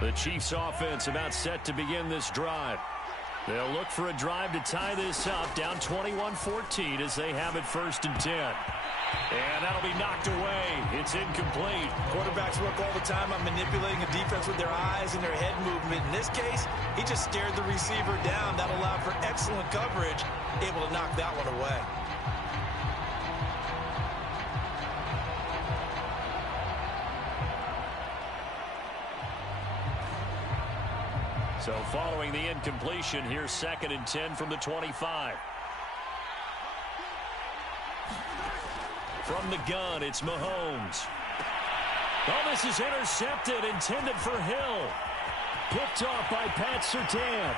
The Chiefs offense about set to begin this drive. They'll look for a drive to tie this up, down 21-14 as they have it 1st and 10. And that'll be knocked away. It's incomplete. Quarterbacks work all the time on manipulating a defense with their eyes and their head movement. In this case, he just stared the receiver down. That allowed for excellent coverage, able to knock that one away. So following the incompletion, here's 2nd and 10 from the 25. From the gun, it's Mahomes. Oh, this is intercepted, intended for Hill. Picked off by Pat Surtain.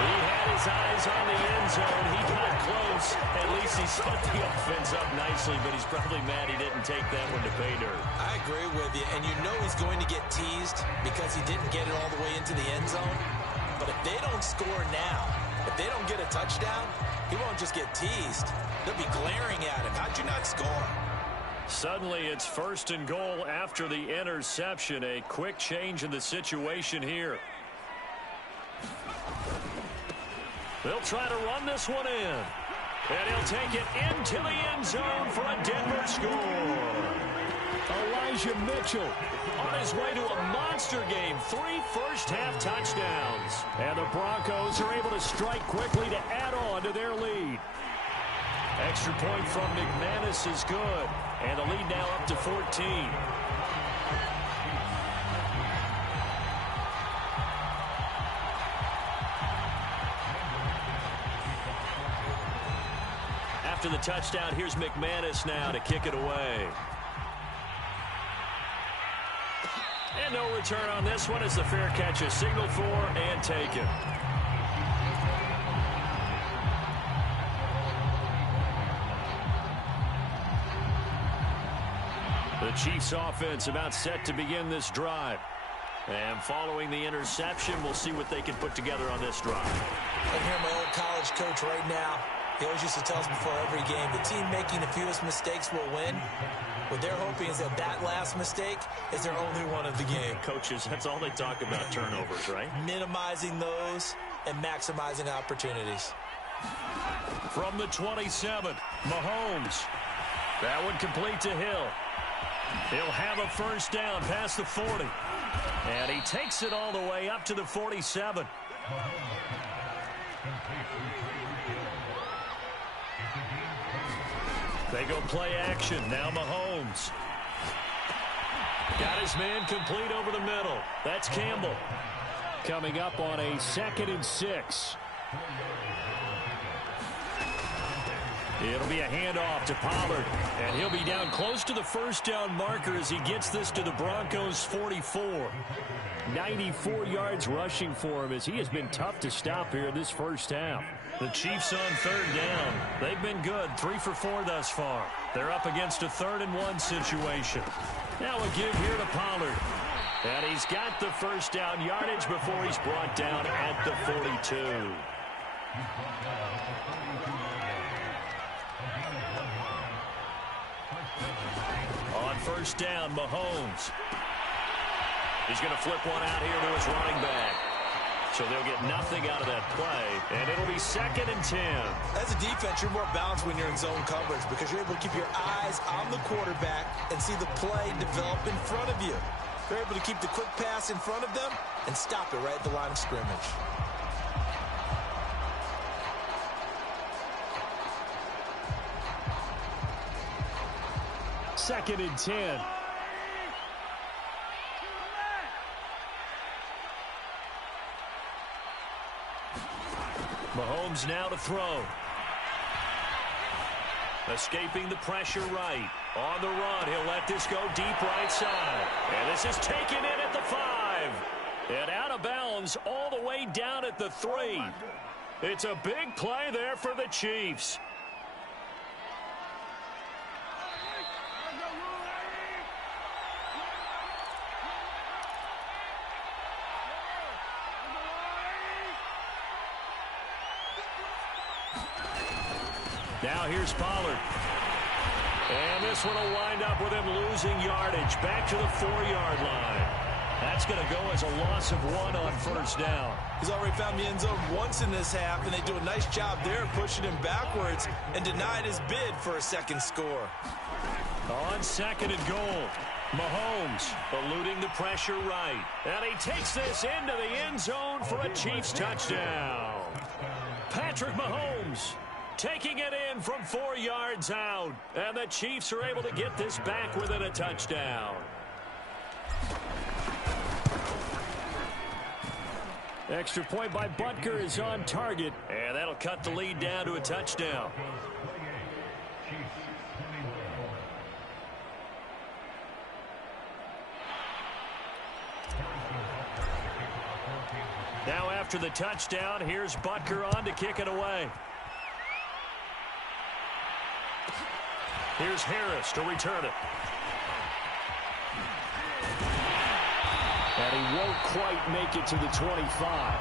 He had his eyes on the end zone. He got close. At least he set the offense up nicely, but he's probably mad he didn't take that one to pay dirt. I agree with you, and you know he's going to get teased because he didn't get it all the way into the end zone. But if they don't score now, if they don't get a touchdown, he won't just get teased. They'll be glaring at him. How'd you not score? Suddenly it's 1st and goal after the interception. A quick change in the situation here. They'll try to run this one in. And he'll take it into the end zone for a Denver score. Elijah Mitchell on his way to a monster game. 3 first-half touchdowns. And the Broncos are able to strike quickly to add on to their lead. Extra point from McManus is good. And the lead now up to 14. After the touchdown, here's McManus now to kick it away. And no return on this one as the fair catch is signaled for and taken. The Chiefs offense about set to begin this drive. And following the interception, we'll see what they can put together on this drive. I hear my old college coach right now. He always used to tell us before every game, the team making the fewest mistakes will win. What they're hoping is that that last mistake is their only one of the game. Coaches, that's all they talk about, turnovers, right? Minimizing those and maximizing opportunities. From the 27, Mahomes. That one complete to Hill. He'll have a first down past the 40. And he takes it all the way up to the 47. They go play action. Now Mahomes. Got his man complete over the middle. That's Campbell. Coming up on a 2nd and 6. It'll be a handoff to Pollard. And he'll be down close to the first down marker as he gets this to the Broncos' 44. 94 yards rushing for him as he has been tough to stop here this first half. The Chiefs on 3rd down. They've been good, 3 for 4 thus far. They're up against a 3rd and 1 situation. Now a give here to Pollard. And he's got the first down yardage before he's brought down at the 42. On first down, Mahomes. He's going to flip one out here to his running back. So they'll get nothing out of that play, and it'll be 2nd and 10. As a defense, you're more balanced when you're in zone coverage because you're able to keep your eyes on the quarterback and see the play develop in front of you. They're able to keep the quick pass in front of them and stop it right at the line of scrimmage. Second and 10. Mahomes now to throw. Escaping the pressure right. On the run, he'll let this go deep right side. And this is taken in at the 5. And out of bounds all the way down at the 3. It's a big play there for the Chiefs. Now here's Pollard. And this one will wind up with him losing yardage back to the 4-yard line. That's going to go as a loss of 1 on first down. He's already found the end zone once in this half, and they do a nice job there pushing him backwards and denied his bid for a second score. On second and goal, Mahomes eluding the pressure right. And he takes this into the end zone for a Chiefs touchdown. Patrick Mahomes taking it in from 4 yards out. And the Chiefs are able to get this back within a touchdown. Extra point by Butker is on target. And that'll cut the lead down to a touchdown. Now after the touchdown, here's Butker on to kick it away. Here's Harris to return it. And he won't quite make it to the 25.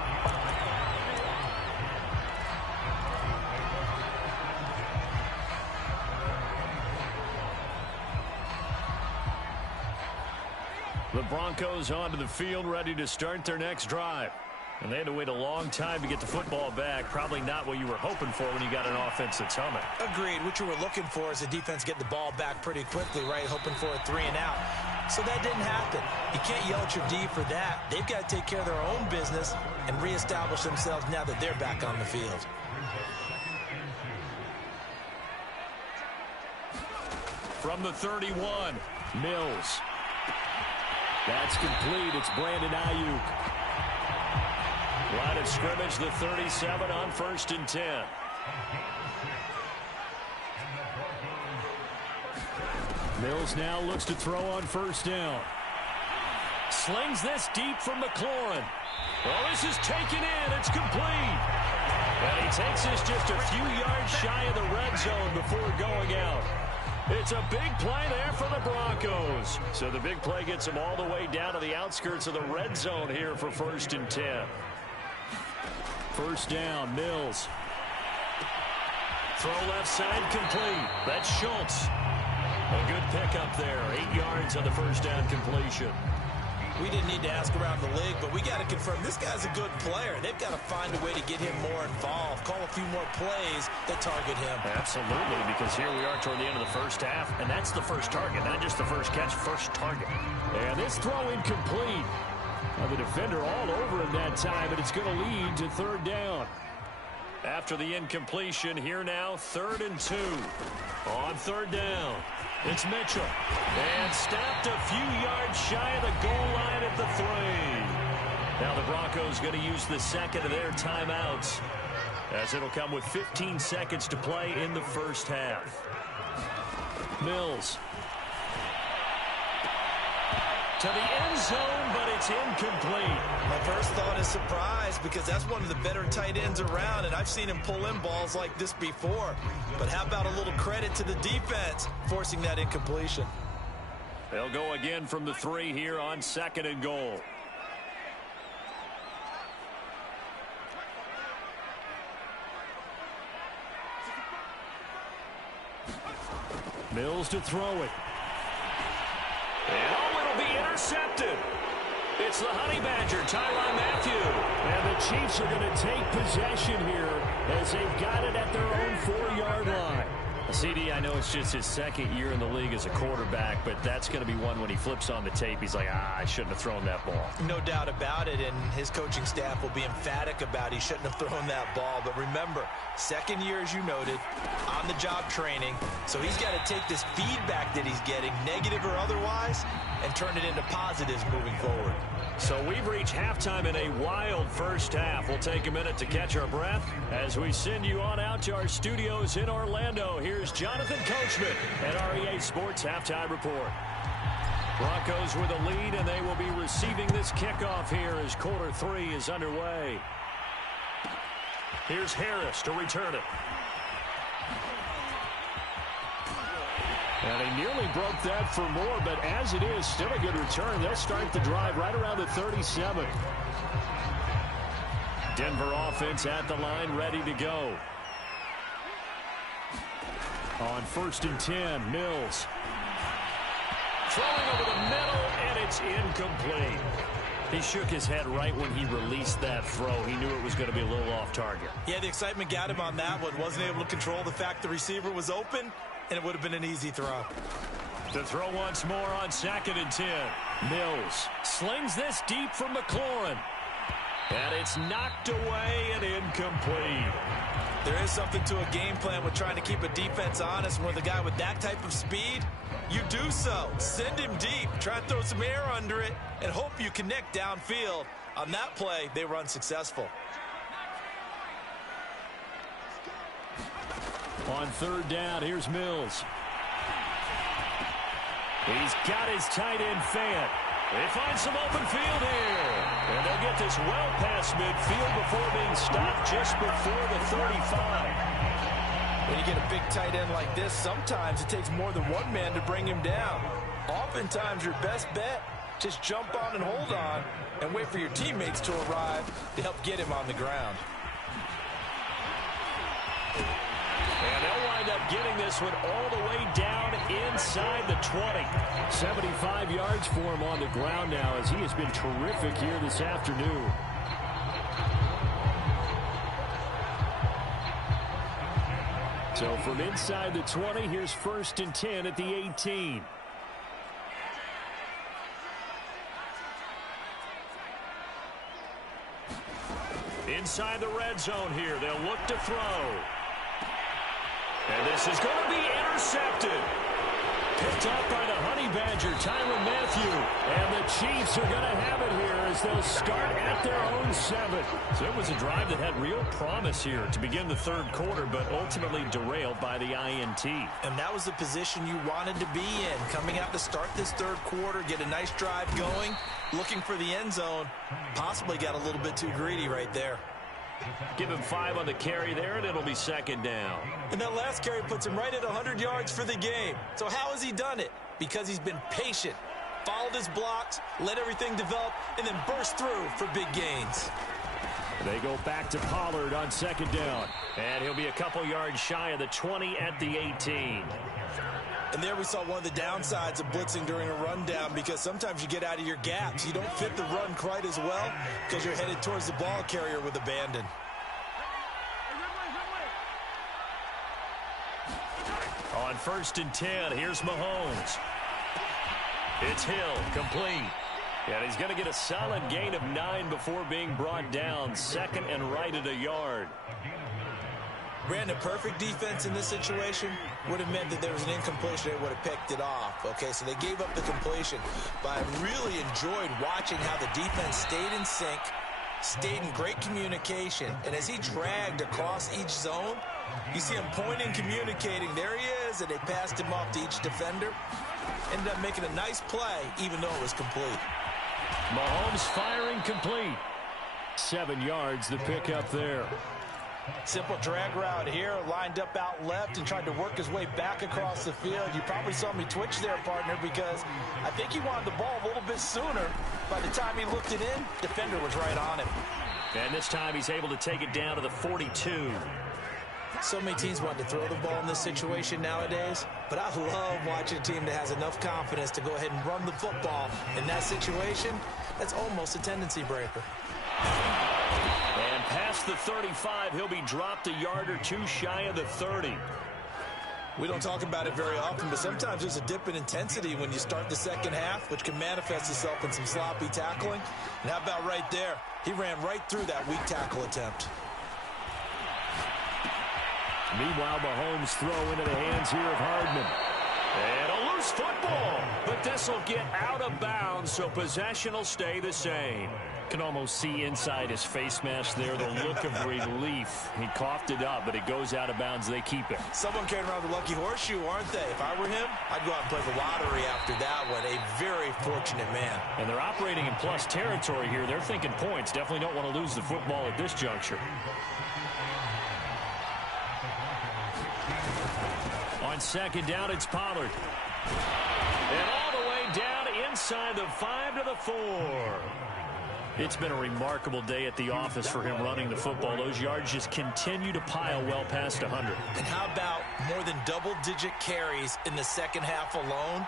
The Broncos onto the field, ready to start their next drive. And they had to wait a long time to get the football back. Probably not what you were hoping for when you got an offense that's humming. Agreed. What you were looking for is the defense get the ball back pretty quickly, right? Hoping for a 3 and out. So that didn't happen. You can't yell at your D for that. They've got to take care of their own business and reestablish themselves now that they're back on the field. From the 31, Mills. That's complete. It's Brandon Ayuk. Line of scrimmage, the 37 on 1st and 10. Mills now looks to throw on 1st down. Slings this deep from McLaurin. Well, this is taken in. It's complete. And he takes this just a few yards shy of the red zone before going out. It's a big play there for the Broncos. So the big play gets them all the way down to the outskirts of the red zone here for 1st and 10. 1st down, Mills. Throw left side complete. That's Schultz. A good pickup there. 8 yards on the 1st down completion. We didn't need to ask around the league, but we got to confirm this guy's a good player. They've got to find a way to get him more involved, call a few more plays that target him. Absolutely, because here we are toward the end of the first half, and that's the first target, not just the first catch, first target. And this throw incomplete. Now the defender all over him that time, but it's going to lead to 3rd down. After the incompletion, here now 3rd and 2. On 3rd down, it's Mitchell. And stopped a few yards shy of the goal line at the 3. Now the Broncos going to use the second of their timeouts, as it'll come with 15 seconds to play in the first half. Mills. To the end zone, but it's incomplete. My first thought is surprise, because that's one of the better tight ends around, and I've seen him pull in balls like this before. But how about a little credit to the defense forcing that incompletion? They'll go again from the 3 here on 2nd and goal. Mills to throw it. And it'll be intercepted. It's the Honey Badger, Tyrann Mathieu. And the Chiefs are going to take possession here as they've got it at their own 4-yard line. CD, I know it's just his 2nd year in the league as a quarterback, but that's going to be one when he flips on the tape. He's like, I shouldn't have thrown that ball. No doubt about it, and his coaching staff will be emphatic about he shouldn't have thrown that ball. But remember, 2nd year, as you noted, on-the-job training. So he's got to take this feedback that he's getting, negative or otherwise, and turn it into positives moving forward. So we've reached halftime in a wild first half. We'll take a minute to catch our breath as we send you on out to our studios in Orlando. Here's Jonathan Coachman at REA Sports Halftime Report. Broncos with a lead, and they will be receiving this kickoff here as quarter 3 is underway. Here's Harris to return it. And he nearly broke that for more, but as it is, still a good return. They'll start the drive right around the 37. Denver offense at the line, ready to go. On 1st and 10, Mills. Throwing over the middle, and it's incomplete. He shook his head right when he released that throw. He knew it was going to be a little off target. Yeah, the excitement got him on that one. Wasn't able to control the fact the receiver was open, and it would have been an easy throw. The throw once more on 2nd and 10. Mills slings this deep from McLaurin. And it's knocked away and incomplete. There is something to a game plan with trying to keep a defense honest. With a guy with that type of speed, you do so. Send him deep. Try to throw some air under it and hope you connect downfield. On that play, they were unsuccessful. On 3rd down, here's Mills. He's got his tight end Fant. They find some open field here. And they'll get this well past midfield before being stopped just before the 35. When you get a big tight end like this, sometimes it takes more than one man to bring him down. Oftentimes, your best bet, just jump on and hold on and wait for your teammates to arrive to help get him on the ground. And they'll wind up getting this one all the way down inside the 20. 75 yards for him on the ground now as he has been terrific here this afternoon. So from inside the 20, here's 1st and 10 at the 18. Inside the red zone here, they'll look to throw. And this is going to be intercepted. Picked up by the Honey Badger, Tyrann Mathieu. And the Chiefs are going to have it here as they'll start at their own 7. So it was a drive that had real promise here to begin the 3rd quarter, but ultimately derailed by the INT. And that was the position you wanted to be in. Coming out to start this 3rd quarter, get a nice drive going, looking for the end zone. Possibly got a little bit too greedy right there. Give him 5 on the carry there, and it'll be 2nd down. And that last carry puts him right at 100 yards for the game. So how has he done it? Because he's been patient, followed his blocks, let everything develop, and then burst through for big gains. They go back to Pollard on 2nd down. And he'll be a couple yards shy of the 20 at the 18. And there we saw one of the downsides of blitzing during a rundown, because sometimes you get out of your gaps. You don't fit the run quite as well because you're headed towards the ball carrier with abandon. On 1st and 10, here's Mahomes. It's Hill, complete. And he's going to get a solid gain of 9 before being brought down. 2nd and right at a yard. Ran a perfect defense in this situation would have meant that there was an incompletion. They would have picked it off. Okay, so they gave up the completion. But I really enjoyed watching how the defense stayed in sync, stayed in great communication. And as he dragged across each zone, you see him pointing, communicating. There he is, and they passed him off to each defender. Ended up making a nice play, even though it was complete. Mahomes firing complete. 7 yards, the pickup there. Simple drag route here, lined up out left and tried to work his way back across the field. You probably saw me twitch there, partner, because I think he wanted the ball a little bit sooner. By the time he looked it in, defender was right on him. And this time he's able to take it down to the 42. So many teams want to throw the ball in this situation nowadays, but I love watching a team that has enough confidence to go ahead and run the football. In that situation, that's almost a tendency breaker. And past the 35, he'll be dropped a yard or 2 shy of the 30. We don't talk about it very often, but sometimes there's a dip in intensity when you start the second half, which can manifest itself in some sloppy tackling. And how about right there? He ran right through that weak tackle attempt. Meanwhile, Mahomes throw into the hands here of Hardman. And a loose football, but this will get out of bounds, so possession will stay the same. Can almost see inside his face mask there the look of relief. He coughed it up, but it goes out of bounds. They keep it. Someone carrying around the lucky horseshoe, aren't they? If I were him, I'd go out and play the lottery after that one. A very fortunate man. And they're operating in plus territory here. They're thinking points. Definitely don't want to lose the football at this juncture. On 2nd down, it's Pollard. And all the way down inside the 5 to the 4. It's been a remarkable day at the office for him running the football. Those yards just continue to pile well past 100. And how about more than double-digit carries in the second half alone?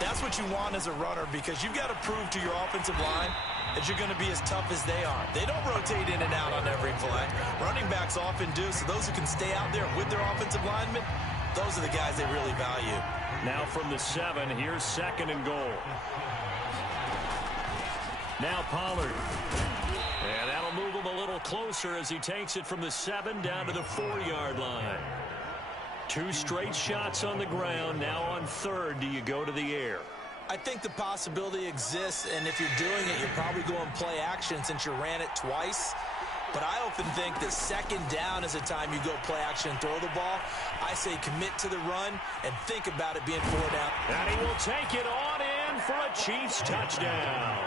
That's what you want as a runner, because you've got to prove to your offensive line that you're going to be as tough as they are. They don't rotate in and out on every play. Running backs often do, so those who can stay out there with their offensive linemen, those are the guys they really value. Now from the 7, here's 2nd and goal. Now Pollard. And that'll move him a little closer as he takes it from the 7 down to the 4-yard line. 2 straight shots on the ground. Now on 3rd, do you go to the air? I think the possibility exists, and if you're doing it, you're probably going play action since you ran it twice. But I often think that 2nd down is the time you go play action and throw the ball. I say commit to the run and think about it being 4 down. And he will take it on in for a Chiefs touchdown.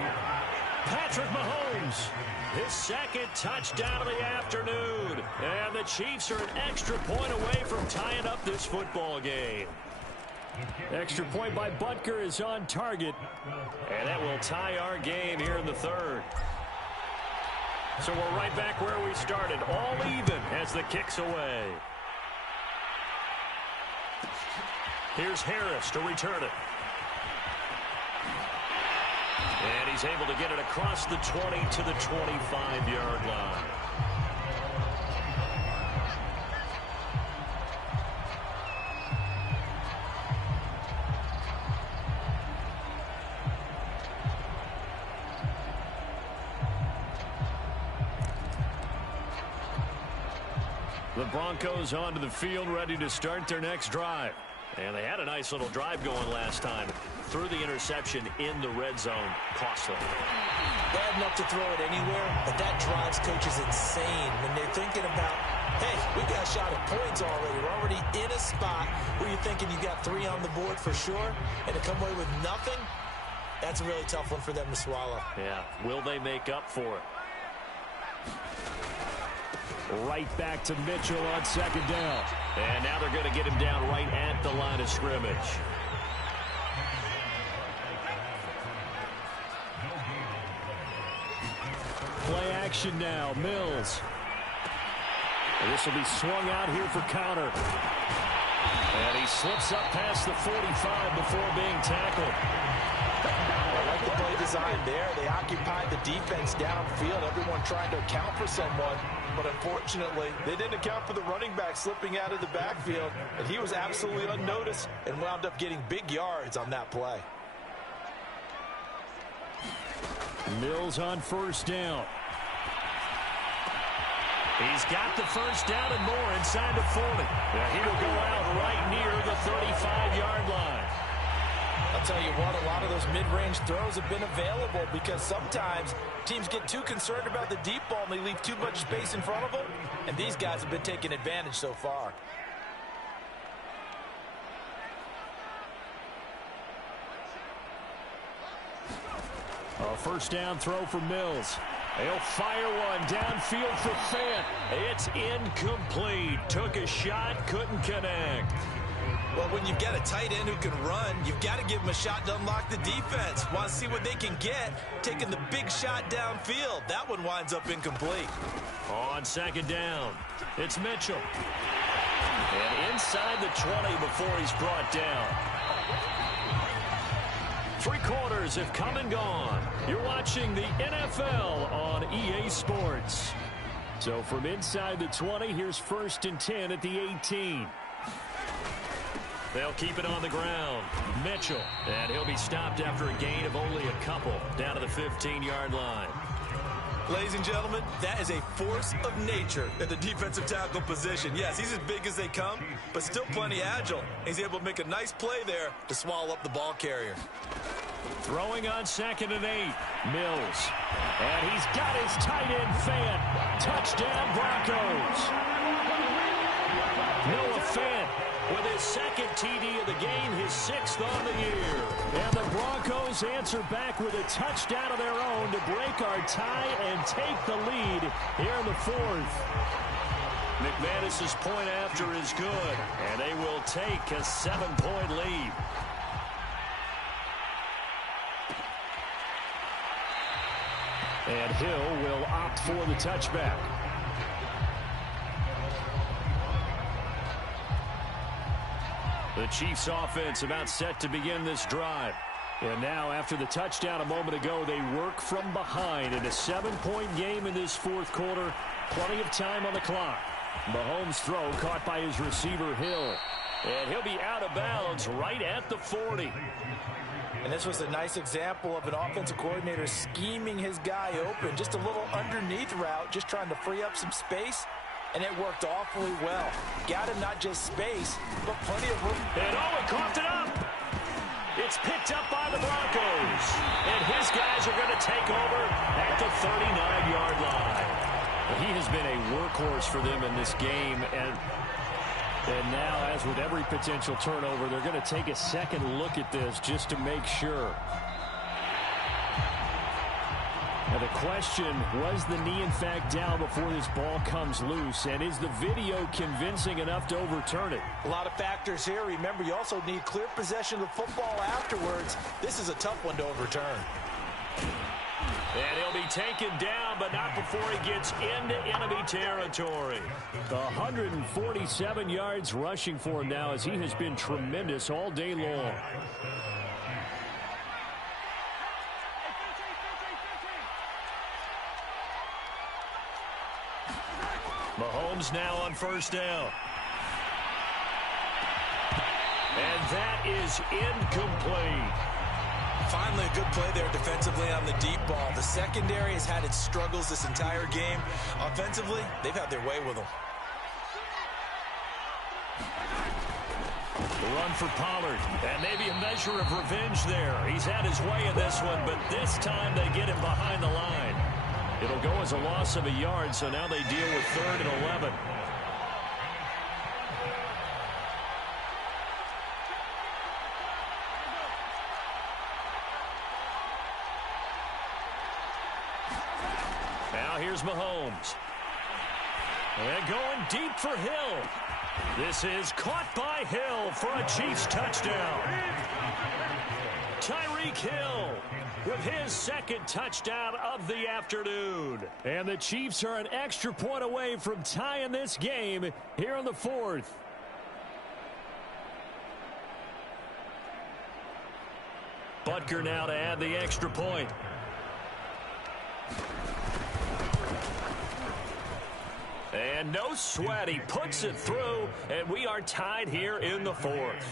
Patrick Mahomes, his 2nd touchdown of the afternoon. And the Chiefs are an extra point away from tying up this football game. Extra point by Butker is on target. And that will tie our game here in the 3rd. So we're right back where we started, all even as the kick's away. Here's Harris to return it. And he's able to get it across the 20 to the 25-yard line. The Broncos onto the field, ready to start their next drive. And they had a nice little drive going last time. Threw the interception in the red zone. Costly. Bad enough to throw it anywhere, but that drives coaches insane when they're thinking about, hey, we got a shot at points already. We're already in a spot where you're thinking you got 3 on the board for sure, and to come away with nothing, that's a really tough one for them to swallow. Yeah, will they make up for it? Right back to Mitchell on 2nd down. And now they're going to get him down right at the line of scrimmage. Play action now, Mills. And this will be swung out here for counter. And he slips up past the 45 before being tackled. I like the play design there. They occupied the defense downfield, everyone trying to account for someone. But unfortunately, they didn't account for the running back slipping out of the backfield. And he was absolutely unnoticed and wound up getting big yards on that play. Mills on 1st down. He's got the 1st down and more inside the 40. Now he will go out right near the 35-yard line. I'll tell you what, a lot of those mid-range throws have been available because sometimes teams get too concerned about the deep ball and they leave too much space in front of them, and these guys have been taking advantage so far. A 1st down throw for Mills. He'll fire one downfield for Fant. It's incomplete. Took a shot, couldn't connect. Well, when you've got a tight end who can run, you've got to give him a shot to unlock the defense. Want to see what they can get, taking the big shot downfield. That one winds up incomplete. On 2nd down, it's Mitchell. And inside the 20 before he's brought down. 3 quarters have come and gone. You're watching the NFL on EA Sports. So from inside the 20, here's 1st and 10 at the 18. They'll keep it on the ground. Mitchell. And he'll be stopped after a gain of only a couple down to the 15-yard line. Ladies and gentlemen, that is a force of nature at the defensive tackle position. Yes, he's as big as they come, but still plenty agile. He's able to make a nice play there to swallow up the ball carrier. Throwing on 2nd and 8. Mills. And he's got his tight end Fant. Touchdown Broncos. Noah Fant with his 2nd TD of the game, his 6th on the year. And the Broncos answer back with a touchdown of their own to break our tie and take the lead here in the 4th. McManus's point after is good, and they will take a 7-point lead. And Hill will opt for the touchback. The Chiefs offense about set to begin this drive. And now after the touchdown a moment ago, they work from behind in a 7-point game in this fourth quarter. Plenty of time on the clock. Mahomes' throw caught by his receiver Hill. And he'll be out of bounds right at the 40. And this was a nice example of an offensive coordinator scheming his guy open. Just a little underneath route, just trying to free up some space. And it worked awfully well. Got him not just space, but plenty of room. And Owen coughed it up. It's picked up by the Broncos. And his guys are going to take over at the 39-yard line. He has been a workhorse for them in this game. And now, as with every potential turnover, they're going to take a second look at this just to make sure. Now the question, was the knee in fact down before this ball comes loose? And is the video convincing enough to overturn it? A lot of factors here. Remember, you also need clear possession of the football afterwards. This is a tough one to overturn. And he'll be taken down, but not before he gets into enemy territory. 147 yards rushing for him now, as he has been tremendous all day long. Mahomes now on first down. And that is incomplete. Finally, a good play there defensively on the deep ball. The secondary has had its struggles this entire game. Offensively, they've had their way with them. The run for Pollard, and maybe a measure of revenge there. He's had his way in this one, but this time they get him behind the line. It'll go as a loss of a yard, so now they deal with 3rd and 11. Now here's Mahomes. And going deep for Hill. This is caught by Hill for a Chiefs touchdown. Tyreek Hill with his second touchdown of the afternoon. And the Chiefs are an extra point away from tying this game here in the 4th. Butker now to add the extra point. And no sweat, he puts it through, and we are tied here in the 4th.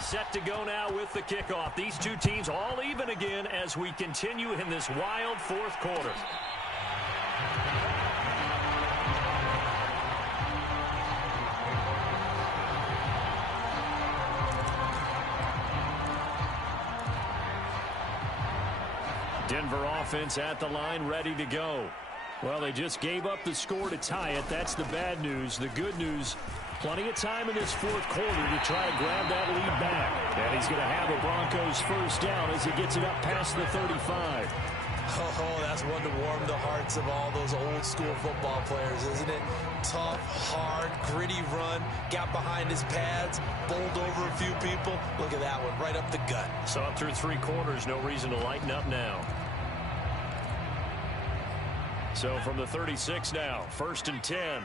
Set to go now with the kickoff. These two teams all even again as we continue in this wild 4th quarter. Denver offense at the line, ready to go. Well, they just gave up the score to tie it. That's the bad news. The good news, plenty of time in this 4th quarter to try to grab that lead back. And he's going to have the Broncos first down as he gets it up past the 35. Oh, that's one to warm the hearts of all those old school football players, isn't it? Tough, hard, gritty run, got behind his pads, bowled over a few people. Look at that one, right up the gut. Saw it through 3 quarters, no reason to lighten up now. So from the 36 now, 1st and 10.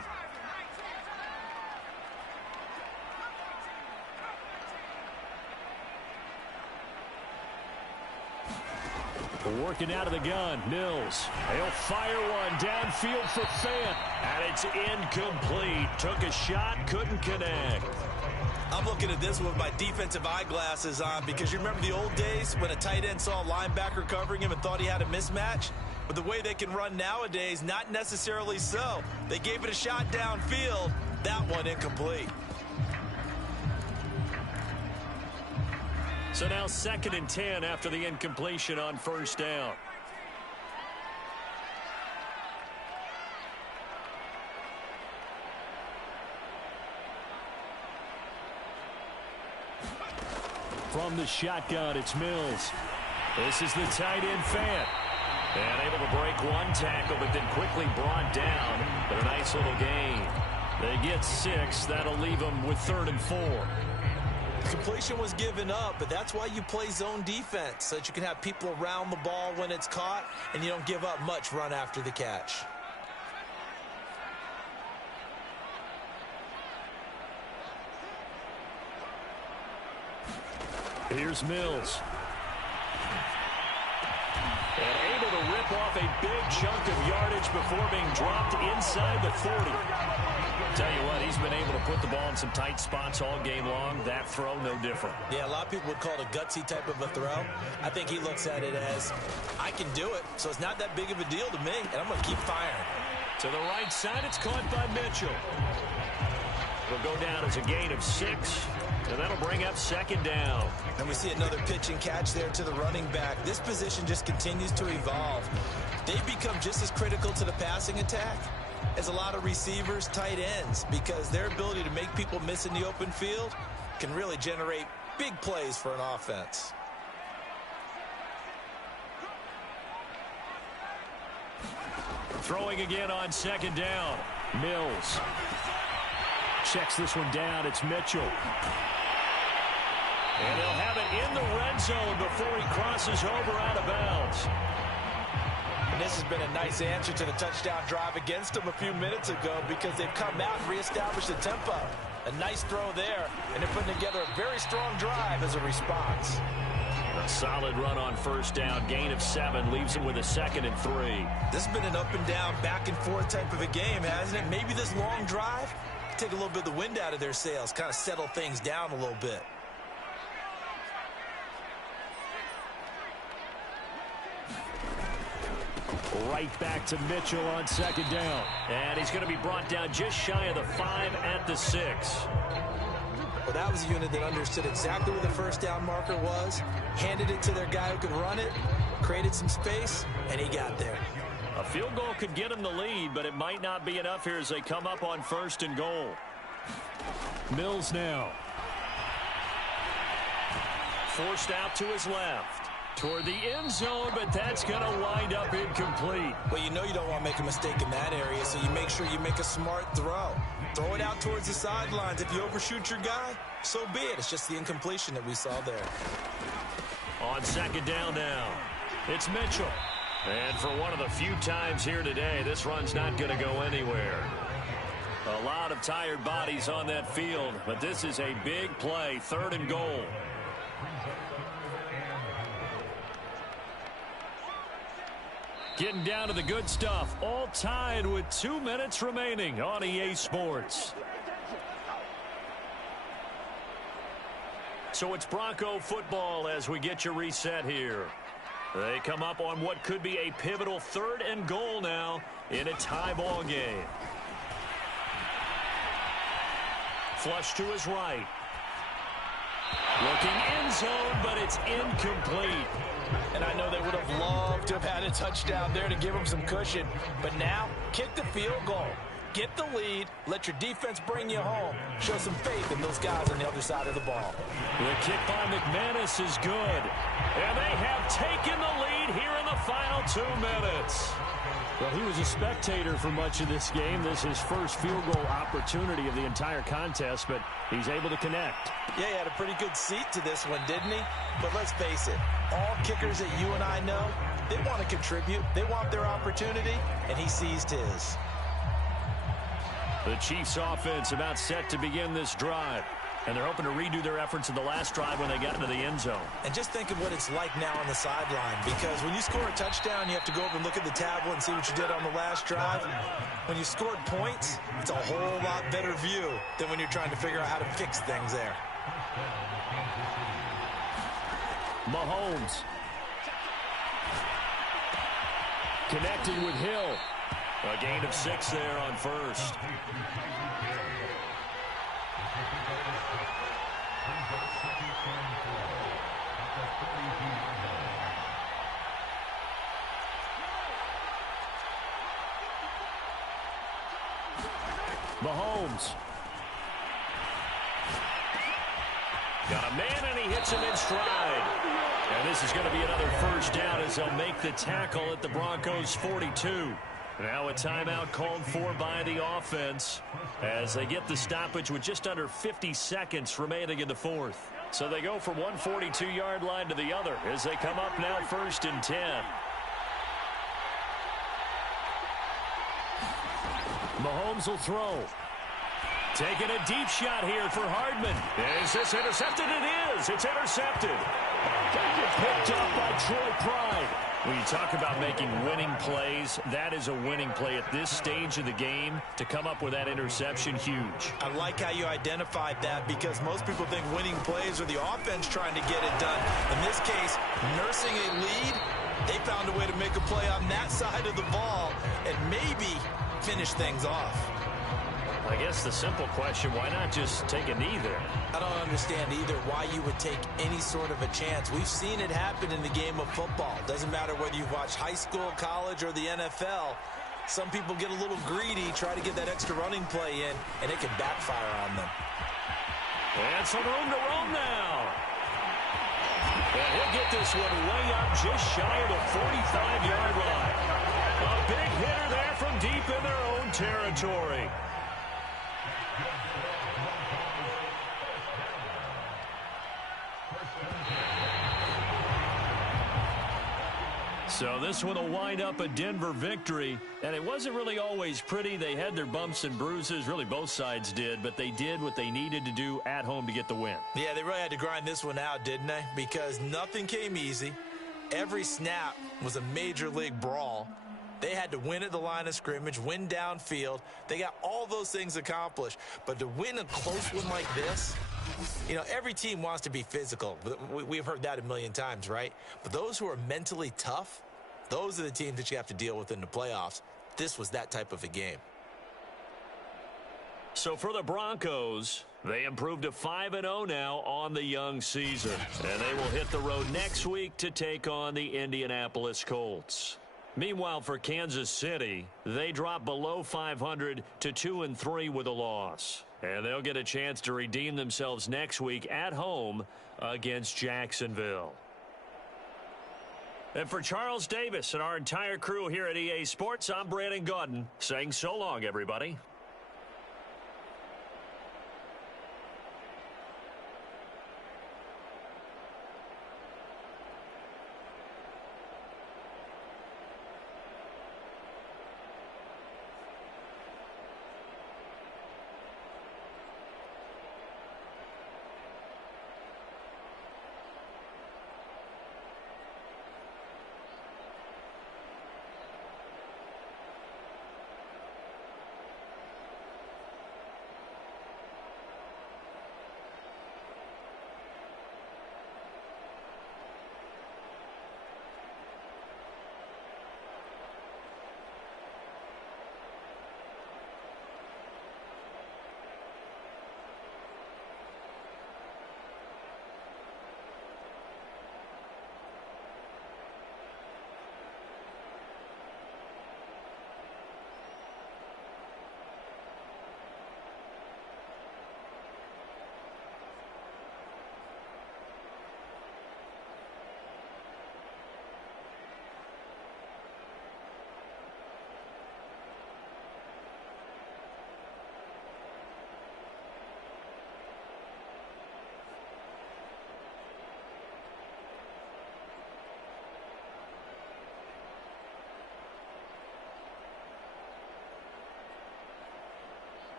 Working out of the gun, Mills. He'll fire one downfield for Fant. And it's incomplete. Took a shot, couldn't connect. I'm looking at this with my defensive eyeglasses on because you remember the old days when a tight end saw a linebacker covering him and thought he had a mismatch? But the way they can run nowadays, not necessarily so. They gave it a shot downfield. That one incomplete. So now 2nd and 10 after the incompletion on first down. From the shotgun, it's Mills. This is the tight end Fant. And able to break one tackle, but then quickly brought down. But a nice little gain. They get 6. That'll leave them with 3rd and 4. Completion was given up, but that's why you play zone defense, so that you can have people around the ball when it's caught, and you don't give up much run after the catch. Here's Mills. And able to rip off a big chunk of yardage before being dropped inside the 40. Tell you what, he's been able to put the ball in some tight spots all game long. That throw, no different. Yeah, a lot of people would call it a gutsy type of a throw. I think he looks at it as, I can do it, so it's not that big of a deal to me, and I'm going to keep firing. To the right side, it's caught by Mitchell. It'll go down as a gain of 6, and that'll bring up 2nd down. And we see another pitch and catch there to the running back. This position just continues to evolve. They become just as critical to the passing attack as a lot of receivers, tight ends, because their ability to make people miss in the open field can really generate big plays for an offense. Throwing again on 2nd down. Mills checks this one down. It's Mitchell. And they'll have it in the red zone before he crosses over out of bounds. And this has been a nice answer to the touchdown drive against them a few minutes ago, because they've come out and reestablished the tempo. A nice throw there, and they're putting together a very strong drive as a response. A solid run on 1st down. Gain of 7 leaves them with a 2nd and 3. This has been an up and down, back and forth type of a game, hasn't it? Maybe this long drive take a little bit of the wind out of their sails, kind of settle things down a little bit. Right back to Mitchell on 2nd down. And he's going to be brought down just shy of the 5 at the 6. Well, that was a unit that understood exactly where the 1st down marker was, handed it to their guy who could run it, created some space, and he got there. A field goal could get him the lead, but it might not be enough here as they come up on 1st and goal. Mills now. Forced out to his left. Toward the end zone, but that's going to wind up incomplete. Well, you know you don't want to make a mistake in that area, so you make sure you make a smart throw. Throw it out towards the sidelines. If you overshoot your guy, so be it. It's just the incompletion that we saw there. On 2nd down now, it's Mitchell. And for one of the few times here today, this run's not going to go anywhere. A lot of tired bodies on that field, but this is a big play, 3rd and goal. Getting down to the good stuff, all tied with 2 minutes remaining on EA Sports. So it's Bronco football as we get you reset here. They come up on what could be a pivotal 3rd and goal now in a tie ball game. Flush to his right. Looking end zone, but it's incomplete. And I know they would have loved to have had a touchdown there to give them some cushion. But now, kick the field goal. Get the lead. Let your defense bring you home. Show some faith in those guys on the other side of the ball. The kick by McManus is good. And they have taken the lead here in the final 2 minutes. Well, he was a spectator for much of this game. This is his first field goal opportunity of the entire contest, but he's able to connect. Yeah, he had a pretty good seat to this one, didn't he? But let's face it, all kickers that you and I know, they want to contribute. They want their opportunity, and he seized his. The Chiefs offense about set to begin this drive. And they're hoping to redo their efforts in the last drive when they got into the end zone. And just think of what it's like now on the sideline, because when you score a touchdown, you have to go over and look at the tablet and see what you did on the last drive. When you scored points, it's a whole lot better view than when you're trying to figure out how to fix things there. Mahomes. Connecting with Hill. A gain of 6 there on 1st. Mahomes. Got a man, and he hits him in stride. And this is going to be another first down as they'll make the tackle at the Broncos' 42. Now a timeout called for by the offense as they get the stoppage with just under 50 seconds remaining in the fourth. So they go from one 42-yard line to the other as they come up now 1st and 10. Mahomes will throw. Taking a deep shot here for Hardman. Is this intercepted? It is. It's intercepted. Picked up by Troy Pride. When you talk about making winning plays, that is a winning play at this stage of the game. To come up with that interception, huge. I like how you identified that because most people think winning plays are the offense trying to get it done. In this case, nursing a lead, they found a way to make a play on that side of the ball and maybe finish things off. I guess the simple question, why not just take a knee there? I don't understand either why you would take any sort of a chance. We've seen it happen in the game of football. Doesn't matter whether you've watched high school, college, or the NFL. Some people get a little greedy, try to get that extra running play in, and it can backfire on them. And some room to roam now. And he'll get this one way up just shy of the 45-yard line. A big hitter there from deep in their own territory. So this one will wind up a Denver victory, and it wasn't really always pretty. They had their bumps and bruises, really both sides did, but they did what they needed to do at home to get the win. Yeah, they really had to grind this one out, didn't they? Because nothing came easy. Every snap was a major league brawl. They had to win at the line of scrimmage, win downfield. They got all those things accomplished. But to win a close one like this, you know, every team wants to be physical. We've heard that a million times, right? But those who are mentally tough, those are the teams that you have to deal with in the playoffs. This was that type of a game. So for the Broncos, they improved to 5-0 now on the young season. And they will hit the road next week to take on the Indianapolis Colts. Meanwhile, for Kansas City, they drop below 500 to 2-3 with a loss. And they'll get a chance to redeem themselves next week at home against Jacksonville. And for Charles Davis and our entire crew here at EA Sports, I'm Brandon Gaudin saying so long, everybody.